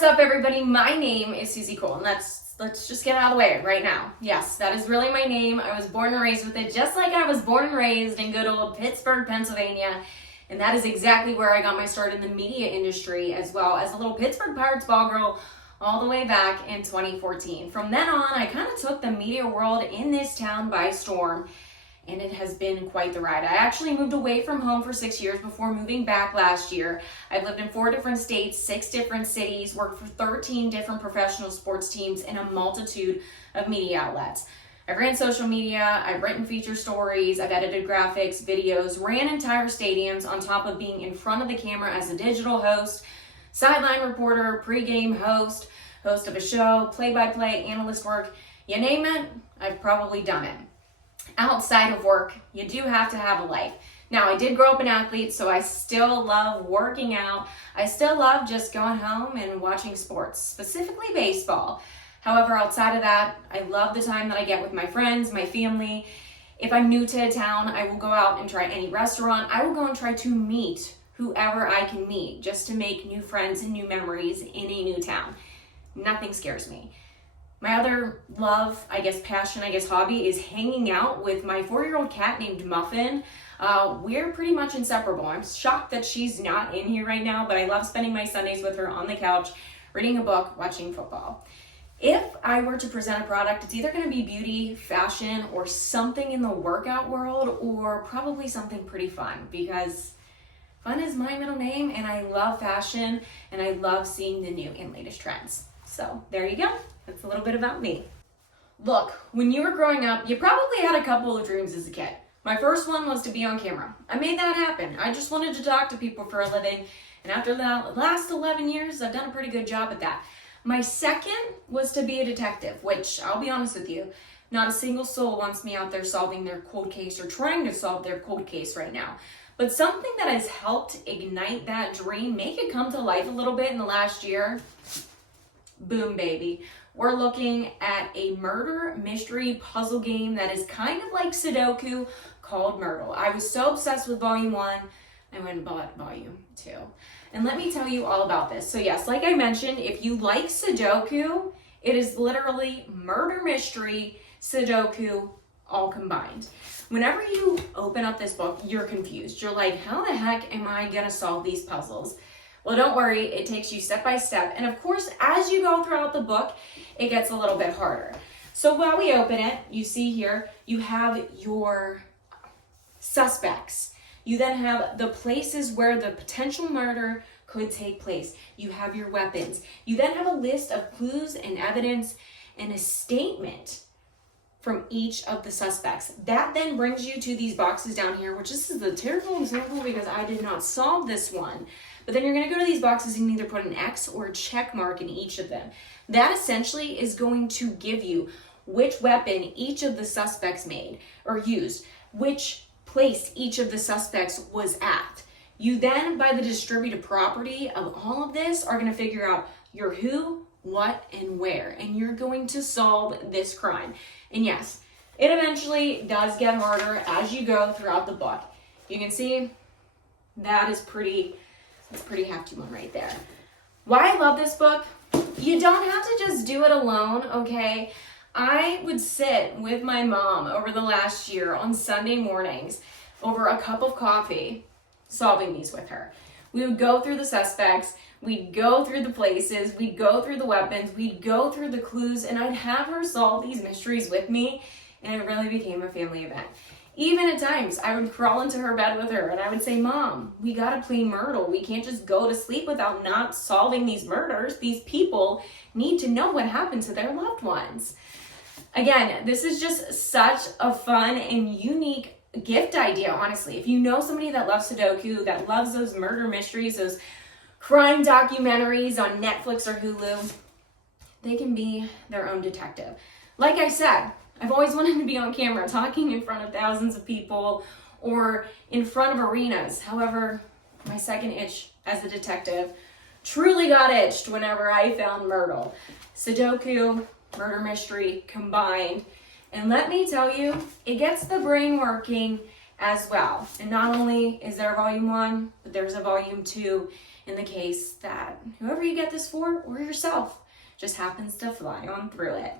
What's up, everybody? My name is Suzie Cole, and let's just get out of the way right now. Yes, that is really my name. I was born and raised with it, just like I was born and raised in good old Pittsburgh, Pennsylvania, and that is exactly where I got my start in the media industry, as well as a little Pittsburgh Pirates ball girl all the way back in 2014. From then on, I kind of took the media world in this town by storm, and it has been quite the ride. I actually moved away from home for 6 years before moving back last year. I've lived in 4 different states, 6 different cities, worked for 13 different professional sports teams and a multitude of media outlets. I've ran social media, I've written feature stories, I've edited graphics, videos, ran entire stadiums on top of being in front of the camera as a digital host, sideline reporter, pregame host, host of a show, play-by-play, analyst work, you name it, I've probably done it. Outside of work, you do have to have a life. Now, I did grow up an athlete, so I still love working out. I still love just going home and watching sports, specifically baseball. However, outside of that, I love the time that I get with my friends, my family. If I'm new to a town, I will go out and try any restaurant. I will go and try to meet whoever I can meet just to make new friends and new memories in a new town. Nothing scares me. My other love, passion, hobby is hanging out with my 4-year-old cat named Muffin. We're pretty much inseparable. I'm shocked that she's not in here right now, but I love spending my Sundays with her on the couch, reading a book, watching football. If I were to present a product, it's either going to be beauty, fashion, or something in the workout world, or probably something pretty fun, because fun is my middle name, and I love fashion, and I love seeing the new and latest trends. So there you go. That's a little bit about me. Look, when you were growing up, you probably had a couple of dreams as a kid. My first one was to be on camera. I made that happen. I just wanted to talk to people for a living, and after the last 11 years, I've done a pretty good job at that. My second was to be a detective, which, I'll be honest with you, not a single soul wants me out there solving their cold case or trying to solve their cold case right now. But something that has helped ignite that dream, make it come to life a little bit in the last year, boom, baby. We're looking at a murder mystery puzzle game that is kind of like Sudoku called Myrtle. I was so obsessed with Volume 1, I went and bought Volume 2. And let me tell you all about this. So yes, like I mentioned, if you like Sudoku, it is literally murder mystery, Sudoku, all combined. Whenever you open up this book, you're confused. You're like, how the heck am I gonna solve these puzzles? Well, don't worry, it takes you step by step. And of course, as you go throughout the book, it gets a little bit harder. So while we open it, you see here, you have your suspects. You then have the places where the potential murder could take place. You have your weapons. You then have a list of clues and evidence and a statement from each of the suspects. That then brings you to these boxes down here, which this is a terrible example because I did not solve this one. But then you're going to go to these boxes and either put an X or a check mark in each of them. That essentially is going to give you which weapon each of the suspects made or used, which place each of the suspects was at. You then, by the distributed property of all of this, are going to figure out your who, what, and where, and you're going to solve this crime. And yes, it eventually does get harder as you go throughout the book. You can see that is pretty hefty one right there. Why I love this book, you don't have to just do it alone, okay? I would sit with my mom over the last year on Sunday mornings over a cup of coffee, solving these with her. We would go through the suspects, we'd go through the places, we'd go through the weapons, we'd go through the clues, and I'd have her solve these mysteries with me, and it really became a family event. Even at times, I would crawl into her bed with her and I would say, Mom, we gotta play Myrtle. We can't just go to sleep without not solving these murders. These people need to know what happened to their loved ones. Again, this is just such a fun and unique gift idea, honestly. If you know somebody that loves Sudoku, that loves those murder mysteries, those crime documentaries on Netflix or Hulu, they can be their own detective. Like I said, I've always wanted to be on camera talking in front of thousands of people or in front of arenas. However, my second itch as a detective truly got itched whenever I found Myrtle. Sudoku, murder mystery combined. And let me tell you, it gets the brain working as well. And not only is there a volume 1, but there's a volume 2 in the case that whoever you get this for or yourself just happens to fly on through it.